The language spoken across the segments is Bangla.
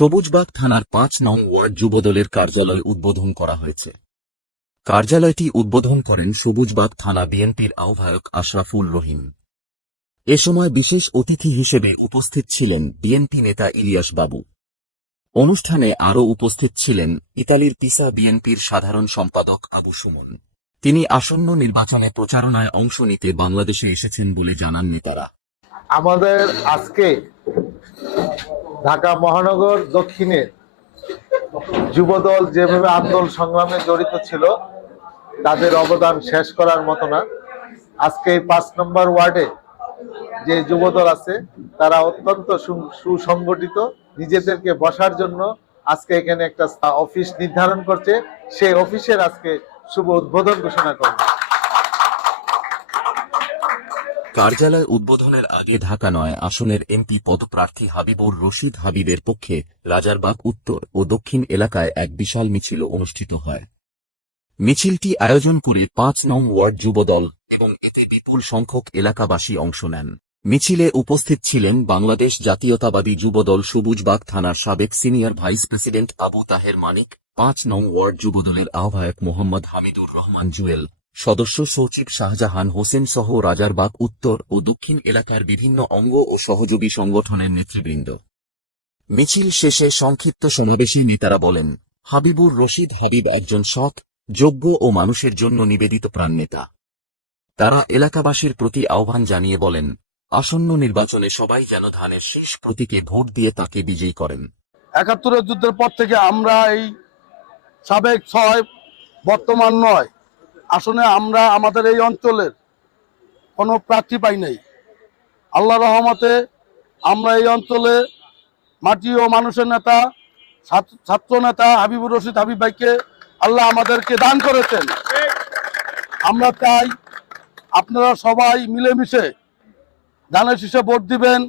সবুজবাগ থানার ৫ নং ওয়ার্ড যুবদলের কার্যালয় উদ্বোধন করা হয়েছে। কার্যালয়টি উদ্বোধন করেন সবুজবাগ থানা বিএনপির আহ্বায়ক আশরাফুল রহিম। এ সময় বিশেষ অতিথি হিসেবে উপস্থিত ছিলেন বিএনপি নেতা ইলিয়াস বাবু। অনুষ্ঠানে আরও উপস্থিত ছিলেন ইতালির পিসা বিএনপির সাধারণ সম্পাদক আবু সুমন। তিনি আসন্ন নির্বাচনে প্রচারণায় অংশ নিতে বাংলাদেশে এসেছেন বলে জানান নেতারা। আমাদের আজকে ঢাকা মহানগর দক্ষিণের যুবদল যেভাবে আন্দোলন সংগ্রামে জড়িত ছিল তাদের অবদান শেষ করার মতো না। আজকে এই ৫ নম্বর ওয়ার্ডে যে যুবদল আছে তারা অত্যন্ত সুসংগঠিত, নিজেদেরকে বসার জন্য আজকে এখানে একটা অফিস নির্ধারণ করছে। সেই অফিসের আজকে শুভ উদ্বোধন ঘোষণা করবে। কার্যালয় উদ্বোধনের আগে ঢাকা ৯ আসনের এমপি পদপ্রার্থী হাবিবুর রশিদ হাবিবের পক্ষে রাজারবাগ উত্তর ও দক্ষিণ এলাকায় এক বিশাল মিছিল অনুষ্ঠিত হয়। মিছিলটি আয়োজন করে ৫ নং ওয়ার্ড যুবদল এবং এতে বিপুল সংখ্যক এলাকাবাসী অংশ নেন। মিছিলে উপস্থিত ছিলেন বাংলাদেশ জাতীয়তাবাদী যুবদল সবুজবাগ থানার সাবেক senior vice president Abu Taher Manik, ৫ নং ওয়ার্ড যুবদলের আহ্বায়ক মোহাম্মদ হামিদুর রহমান জুয়েল, সদস্য সচিব শাহজাহান হোসেন সহ রাজারবাগ উত্তর ও দক্ষিণ এলাকার বিভিন্ন অঙ্গ ও সহযোগী সংগঠনের নেতৃবৃন্দ। মিছিল শেষে সংক্ষিপ্ত সমাবেশে নেতারা বলেন, হাবিবুর রশিদ হাবিব একজন সৎ, যোগ্য ও মানুষের জন্য নিবেদিত প্রাণ নেতা। তারা এলাকাবাসীর প্রতি আহ্বান জানিয়ে বলেন, আসন্ন নির্বাচনে সবাই যেন ধানের শীষ প্রতীকে ভোট দিয়ে তাকে বিজয়ী করেন। ৭১-এর যুদ্ধের পর থেকে আমরা এই সাবেক ৬ বর্তমান ৯ আসনে আমরা আমাদের এই অঞ্চলের কোনো প্রার্থী পাই নাই। আল্লাহর রহমতে আমরা এই অঞ্চলে মাটি ও মানুষের নেতা, ছাত্র নেতা হাবিবুর রশিদ হাবিব ভাইকে আল্লাহ আমাদেরকে দান করেছেন। আমরা চাই আপনারা সবাই মিলেমিশে ধানের শীষে ভোট দিবেন।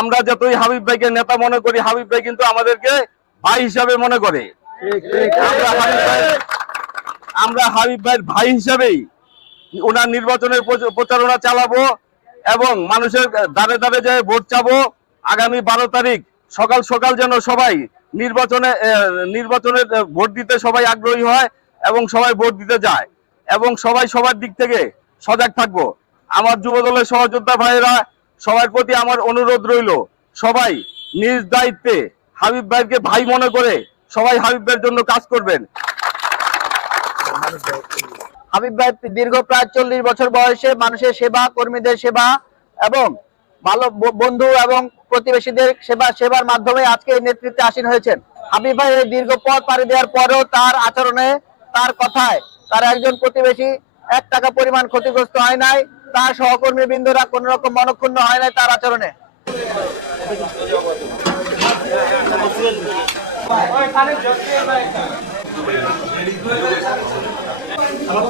আমরা যতই হাবিব ভাইকে নেতা মনে করি, হাবিব ভাই কিন্তু আমাদেরকে ভাই হিসাবে মনে করে। আমরা হাবিব ভাইয়ের ভাই হিসাবেই ওনার নির্বাচনের প্রচারণা চালাবো এবং মানুষের দ্বারে দ্বারে যায় ভোট চাবো। আগামী ১২ তারিখ সকাল সকাল যেন সবাই নির্বাচনে ভোট দিতে সবাই আগ্রহী হয় এবং সবাই ভোট দিতে যায় এবং সবাই সবার দিক থেকে সজাগ থাকবো। আমার যুবদলের সহযোদ্ধা ভাইয়েরা সবার প্রতি আমার অনুরোধ রইল, সবাই নিজ দায়িত্বে হাবিব ভাইকে ভাই মনে করে সবাই হাবিব ভাইয়ের জন্য কাজ করবেন। হাবিব ভাই দীর্ঘ প্রায় ৪০ বছর বয়সে মানুষের সেবা, কর্মীদের সেবা এবং ভালো বন্ধু এবং প্রতিবেশীদের সেবার মাধ্যমে আজকে এই নেতৃত্বে আসীন হয়েছেন। হাবিব ভাই এই দীর্ঘ পথ পাড়ি দেওয়ার পরেও তার আচরণে, তার কথায় তার একজন প্রতিবেশী ১ টাকা পরিমাণ ক্ষতিগ্রস্ত হয় নাই, তার সহকর্মী বৃন্দরা কোন রকম মনক্ষুণ্ণ হয় নাই তার আচরণে। Hello.